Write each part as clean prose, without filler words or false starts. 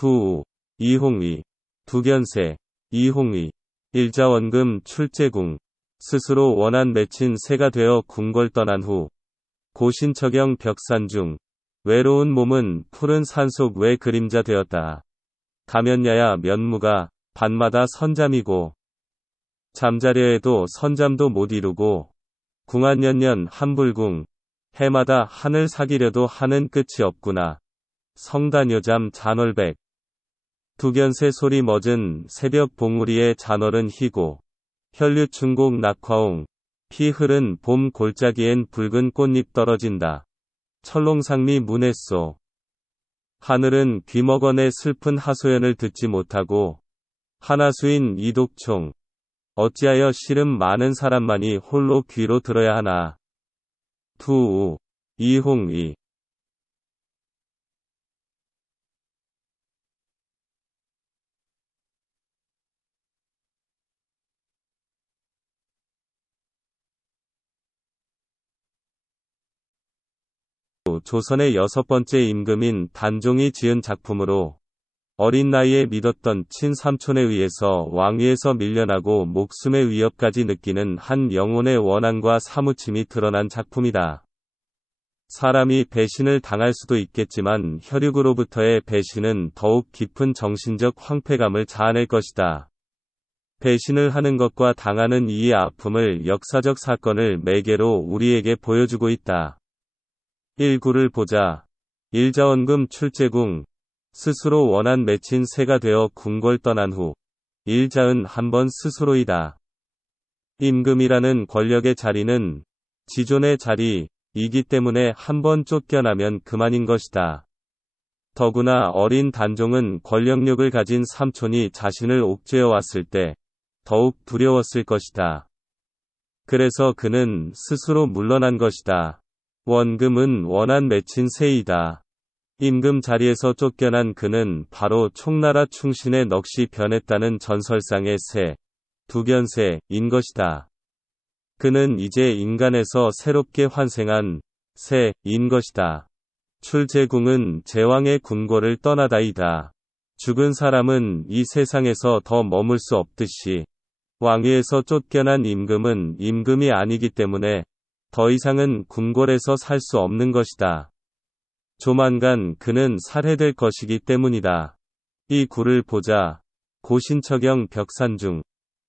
투우, 이홍위, 두견세, 이홍위, 일자원금 출제궁, 스스로 원한 맺힌 새가 되어 궁궐 떠난 후 고신처경 벽산중, 외로운 몸은 푸른 산속 외 그림자 되었다. 가면야야 면무가 밤마다 선잠이고 잠자려 해도 선잠도 못 이루고 궁한년년 한불궁 해마다 하늘 사기려도 하는 끝이 없구나. 성단요잠 잔월백 두견새 소리 멎은 새벽 봉우리의 잔월은 희고 혈류충곡 낙화옹 피 흐른 봄 골짜기엔 붉은 꽃잎 떨어진다. 철롱상미 문해소 하늘은 귀머건의 슬픈 하소연을 듣지 못하고 하나수인 이독총 어찌하여 시름 많은 사람만이 홀로 귀로 들어야 하나. 투우, 이홍위 조선의 6번째 임금인 단종이 지은 작품으로 어린 나이에 믿었던 친삼촌에 의해서 왕위에서 밀려나고 목숨의 위협까지 느끼는 한 영혼의 원한과 사무침이 드러난 작품이다. 사람이 배신을 당할 수도 있겠지만 혈육으로부터의 배신은 더욱 깊은 정신적 황폐감을 자아낼 것이다. 배신을 하는 것과 당하는 이 아픔을 역사적 사건을 매개로 우리에게 보여주고 있다. 1구를 보자. 일자원금 출제궁 스스로 원한 맺힌 새가 되어 궁궐 떠난 후 일자은 한번 스스로이다. 임금이라는 권력의 자리는 지존의 자리이기 때문에 한번 쫓겨나면 그만인 것이다. 더구나 어린 단종은 권력력을 가진 삼촌이 자신을 옥죄어 왔을 때 더욱 두려웠을 것이다. 그래서 그는 스스로 물러난 것이다. 원금은 원한 맺힌 새이다. 임금 자리에서 쫓겨난 그는 바로 총나라 충신의 넋이 변했다는 전설상의 새, 두견새인 것이다. 그는 이제 인간에서 새롭게 환생한 새인 것이다. 출제궁은 제왕의 궁궐을 떠나다이다. 죽은 사람은 이 세상에서 더 머물 수 없듯이 왕위에서 쫓겨난 임금은 임금이 아니기 때문에 더 이상은 궁궐에서 살 수 없는 것이다. 조만간 그는 살해될 것이기 때문이다. 이 구를 보자. 고신처경 벽산중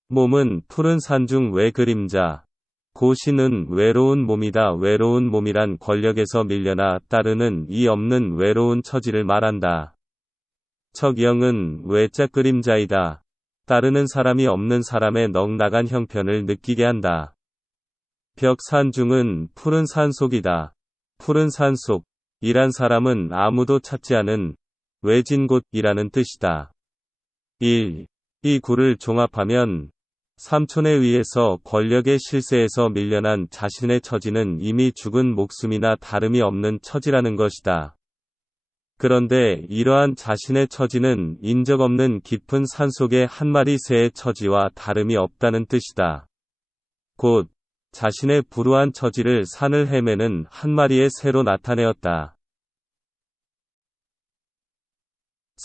몸은 푸른 산중 외 그림자 고신은 외로운 몸이다. 외로운 몸이란 권력에서 밀려나 따르는 이 없는 외로운 처지를 말한다. 척영은 외자 그림자이다. 따르는 사람이 없는 사람의 넉나간 형편을 느끼게 한다. 벽산중은 푸른 산속이다. 푸른 산속 이란 사람은 아무도 찾지 않은 외진 곳이라는 뜻이다. 1. 이 구를 종합하면 삼촌에 의해서 권력의 실세에서 밀려난 자신의 처지는 이미 죽은 목숨이나 다름이 없는 처지라는 것이다. 그런데 이러한 자신의 처지는 인적 없는 깊은 산속의 한 마리 새의 처지와 다름이 없다는 뜻이다. 곧 자신의 불우한 처지를 산을 헤매는 한 마리의 새로 나타내었다.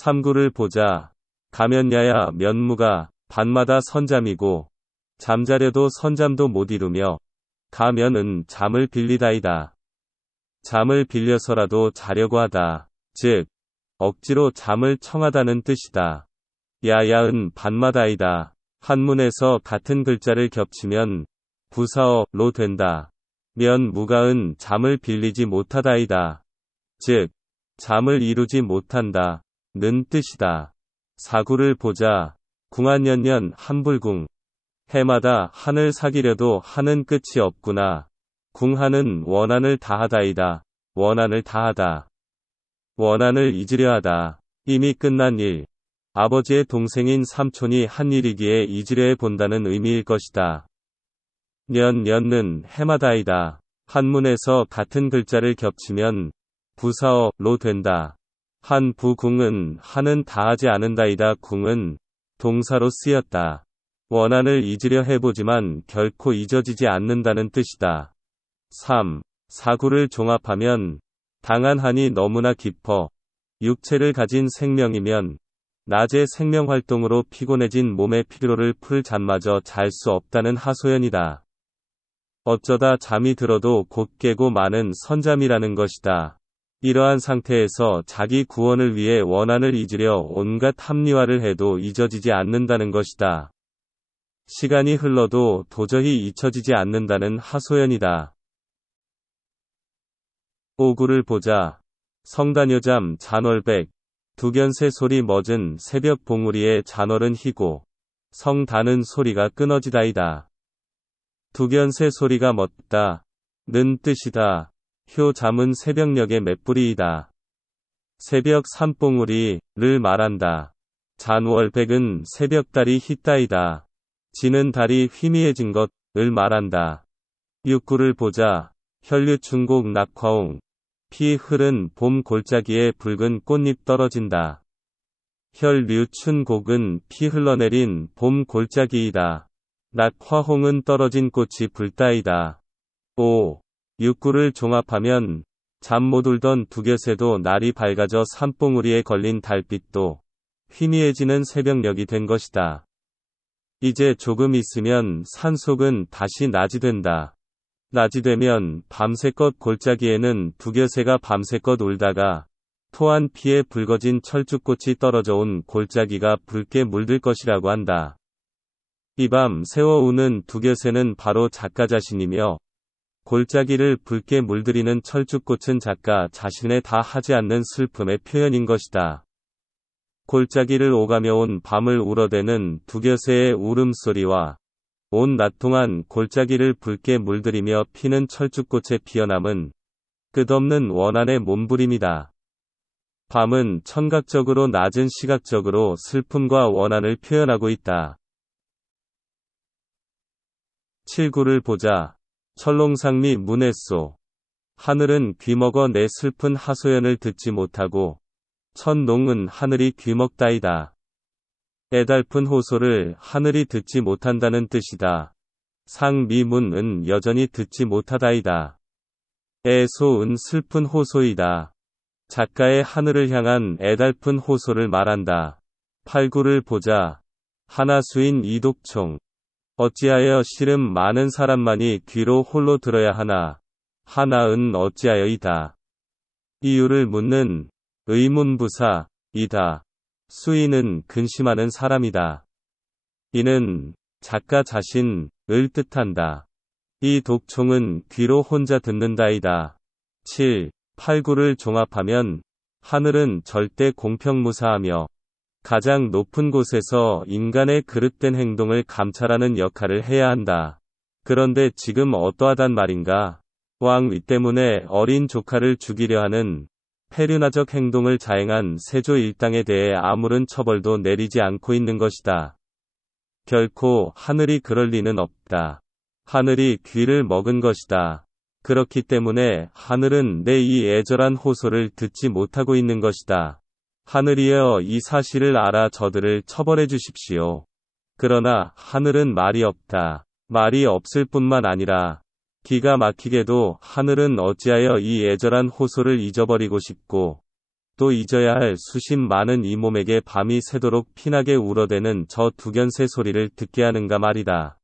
3구를 보자. 가면야야 면무가 밤마다 선잠이고 잠자려도 선잠도 못 이루며 가면은 잠을 빌리다이다. 잠을 빌려서라도 자려고 하다. 즉 억지로 잠을 청하다는 뜻이다. 야야은 밤마다이다. 한문에서 같은 글자를 겹치면 부사어로 된다. 면무가은 잠을 빌리지 못하다이다. 즉 잠을 이루지 못한다 는 뜻이다. 4구를 보자. 궁한년년 한불궁 해마다 하늘 사기려도 하는 끝이 없구나. 궁하는 원한을 다하다이다. 원한을 다하다. 원한을 잊으려 하다. 이미 끝난 일. 아버지의 동생인 삼촌이 한 일이기에 잊으려 해본다는 의미일 것이다. 년년은 해마다이다. 한문에서 같은 글자를 겹치면 부사어로 된다. 한 부궁은 하는 다하지 않는다이다. 궁은 동사로 쓰였다. 원한을 잊으려 해보지만 결코 잊어지지 않는다는 뜻이다. 3. 4구를 종합하면 당한 한이 너무나 깊어 육체를 가진 생명이면 낮에 생명활동으로 피곤해진 몸의 피로를 풀 잠마저 잘 수 없다는 하소연이다. 어쩌다 잠이 들어도 곧 깨고 마는 선잠이라는 것이다. 이러한 상태에서 자기 구원을 위해 원한을 잊으려 온갖 합리화를 해도 잊어지지 않는다는 것이다. 시간이 흘러도 도저히 잊혀지지 않는다는 하소연이다. 5구를 보자. 성다녀잠 잔월백. 두견새 소리 멎은 새벽 봉우리에 잔월은 희고 성다는 소리가 끊어지다이다. 두견새 소리가 멎다. 는 뜻이다. 효 잠은 새벽녘의 맷뿌리이다. 새벽 산봉우리를 말한다. 잔월백은 새벽달이 희따이다. 지는 달이 희미해진 것을 말한다. 육구를 보자. 혈류춘곡 낙화옹. 피 흐른 봄 골짜기에 붉은 꽃잎 떨어진다. 혈류춘곡은 피 흘러내린 봄 골짜기이다. 낙화홍은 떨어진 꽃이 붉다이다. 5. 육구를 종합하면 잠 못 울던 두곁에도 날이 밝아져 산봉우리에 걸린 달빛도 희미해지는 새벽녘이 된 것이다. 이제 조금 있으면 산속은 다시 낮이 된다. 낮이 되면 밤새껏 골짜기에는 두겨새가 밤새껏 울다가 토한 피에 붉어진 철쭉꽃이 떨어져 온 골짜기가 붉게 물들 것이라고 한다. 이 밤 새워 우는 두겨새는 바로 작가 자신이며 골짜기를 붉게 물들이는 철쭉꽃은 작가 자신의 다 하지 않는 슬픔의 표현인 것이다. 골짜기를 오가며 온 밤을 울어대는 두겨새의 울음소리와 온 낮 동안 골짜기를 붉게 물들이며 피는 철쭉꽃의 피어남은 끝없는 원한의 몸부림이다. 밤은 청각적으로 낮은 시각적으로 슬픔과 원한을 표현하고 있다. 7구를 보자. 철롱상리 문해소. 하늘은 귀먹어 내 슬픈 하소연을 듣지 못하고 천농은 하늘이 귀먹다이다. 애달픈 호소를 하늘이 듣지 못한다는 뜻이다. 상미문은 여전히 듣지 못하다이다. 애소은 슬픈 호소이다. 작가의 하늘을 향한 애달픈 호소를 말한다. 8구를 보자. 하나수인 이독총. 어찌하여 시름 많은 사람만이 귀로 홀로 들어야 하나. 하나은 어찌하여이다. 이유를 묻는 의문부사이다. 수인은 근심하는 사람이다. 이는 작가 자신을 뜻한다. 이 독총은 귀로 혼자 듣는다이다. 7, 8구를 종합하면 하늘은 절대 공평무사하며 가장 높은 곳에서 인간의 그릇된 행동을 감찰하는 역할을 해야 한다. 그런데 지금 어떠하단 말인가? 왕위 때문에 어린 조카를 죽이려 하는 폐륜화적 행동을 자행한 세조 일당에 대해 아무런 처벌도 내리지 않고 있는 것이다. 결코 하늘이 그럴 리는 없다. 하늘이 귀를 먹은 것이다. 그렇기 때문에 하늘은 내 이 애절한 호소를 듣지 못하고 있는 것이다. 하늘이여 이 사실을 알아 저들을 처벌해 주십시오. 그러나 하늘은 말이 없다. 말이 없을 뿐만 아니라 기가 막히게도 하늘은 어찌하여 이 애절한 호소를 잊어버리고 싶고 또 잊어야 할 수십 많은 이 몸에게 밤이 새도록 피나게 울어대는 저 두견새 소리를 듣게 하는가 말이다.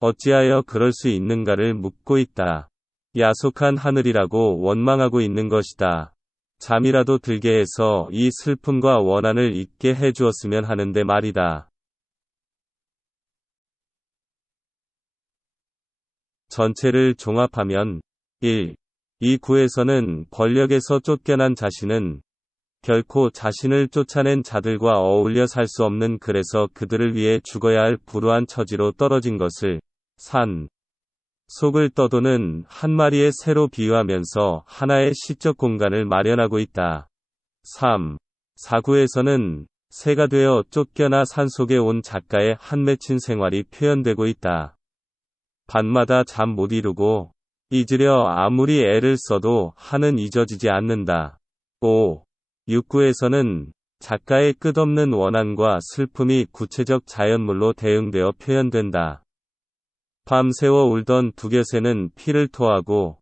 어찌하여 그럴 수 있는가를 묻고 있다. 야속한 하늘이라고 원망하고 있는 것이다. 잠이라도 들게 해서 이 슬픔과 원한을 잊게 해 주었으면 하는데 말이다. 전체를 종합하면 1. 이 구에서는 권력에서 쫓겨난 자신은 결코 자신을 쫓아낸 자들과 어울려 살 수 없는 그래서 그들을 위해 죽어야 할 불우한 처지로 떨어진 것을 산 속을 떠도는 한 마리의 새로 비유하면서 하나의 시적 공간을 마련하고 있다. 3. 4구에서는 새가 되어 쫓겨나 산속에 온 작가의 한 맺힌 생활이 표현되고 있다. 밤마다 잠 못 이루고 잊으려 아무리 애를 써도 하는 잊어지지 않는다. 5. 6구에서는 작가의 끝없는 원한과 슬픔이 구체적 자연물로 대응되어 표현된다. 밤새워 울던 두겨새는 피를 토하고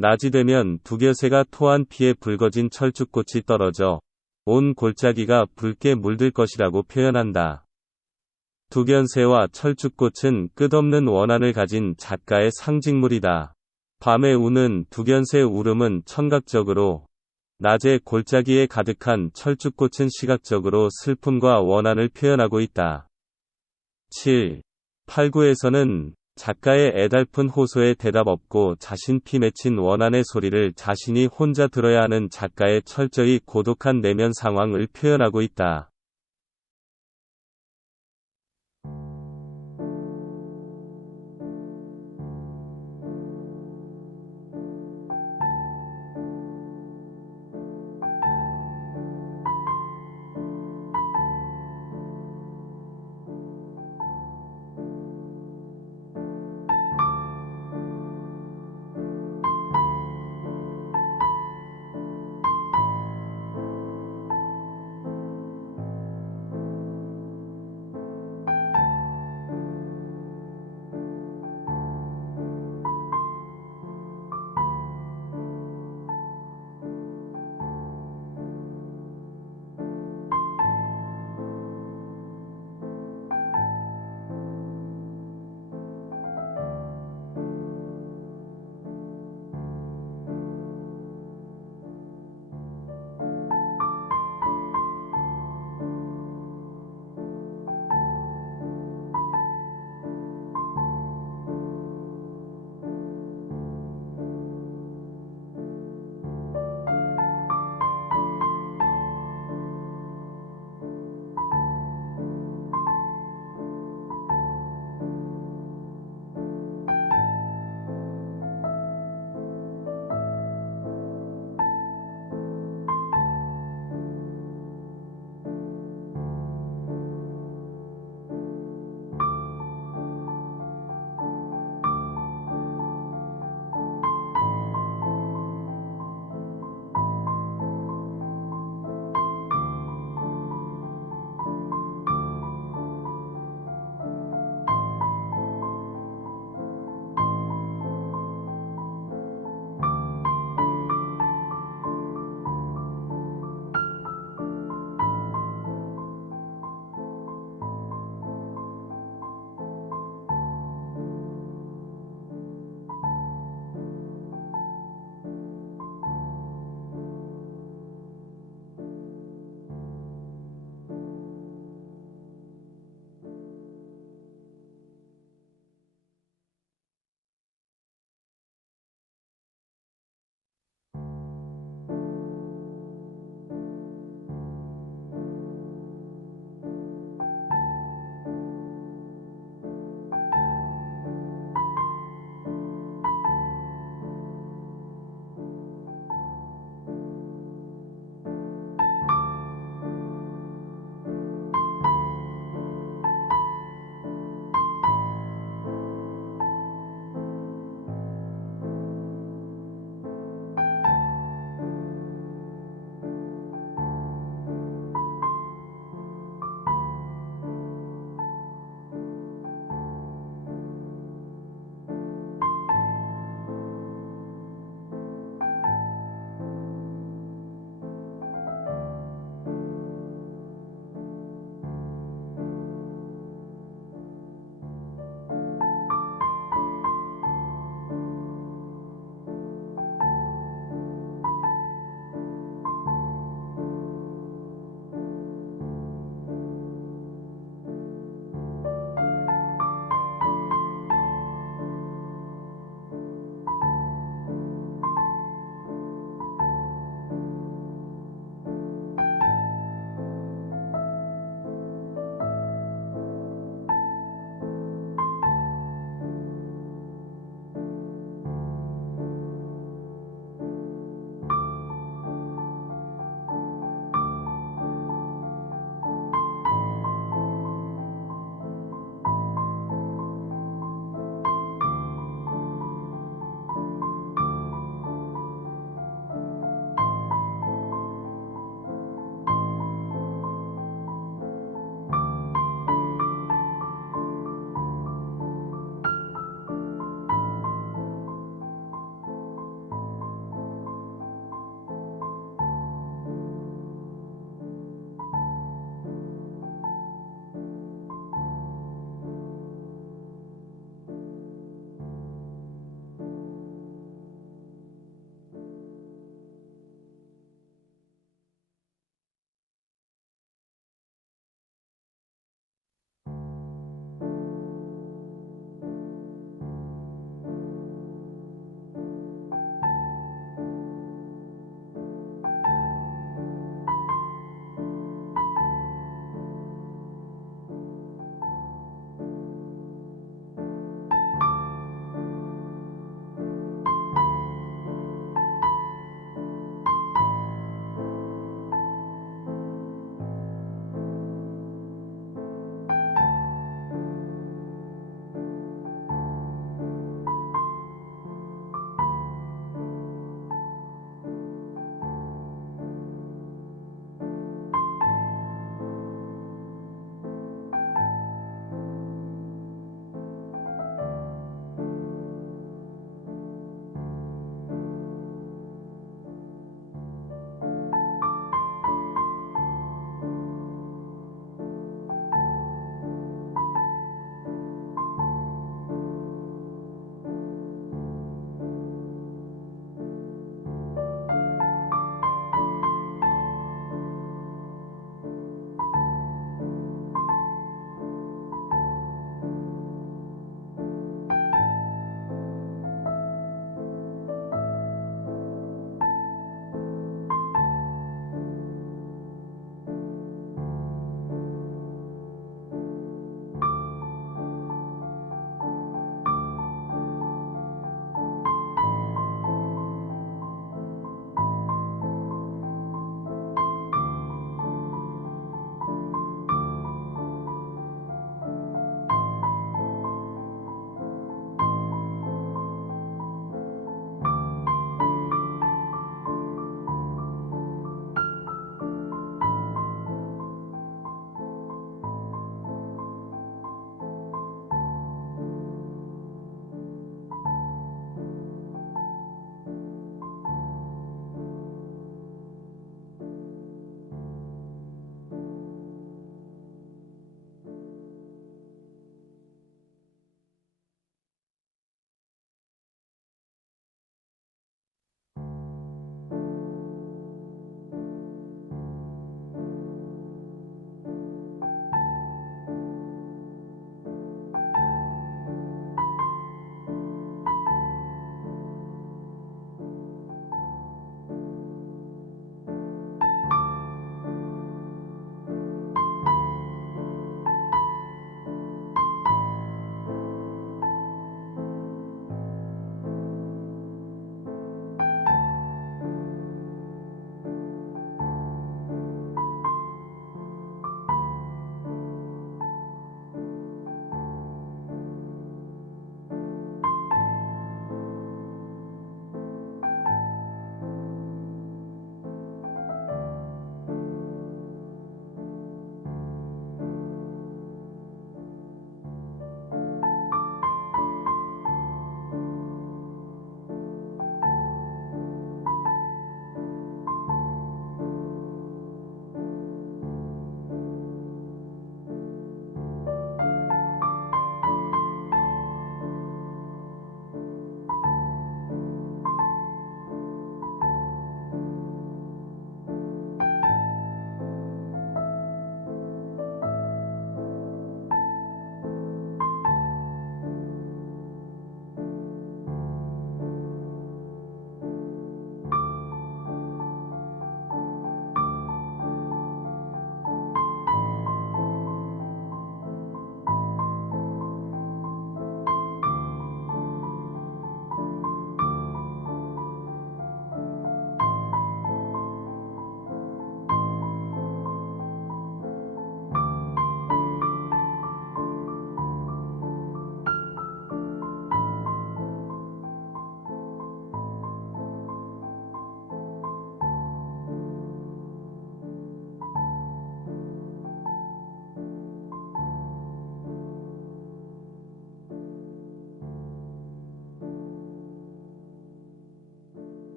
낮이 되면 두겨새가 토한 피에 붉어진 철쭉꽃이 떨어져 온 골짜기가 붉게 물들 것이라고 표현한다. 두견새와 철쭉꽃은 끝없는 원한을 가진 작가의 상징물이다. 밤에 우는 두견새 울음은 청각적으로, 낮에 골짜기에 가득한 철쭉꽃은 시각적으로 슬픔과 원한을 표현하고 있다. 7. 8구에서는 작가의 애달픈 호소에 대답 없고 자신 피 맺힌 원한의 소리를 자신이 혼자 들어야 하는 작가의 철저히 고독한 내면 상황을 표현하고 있다.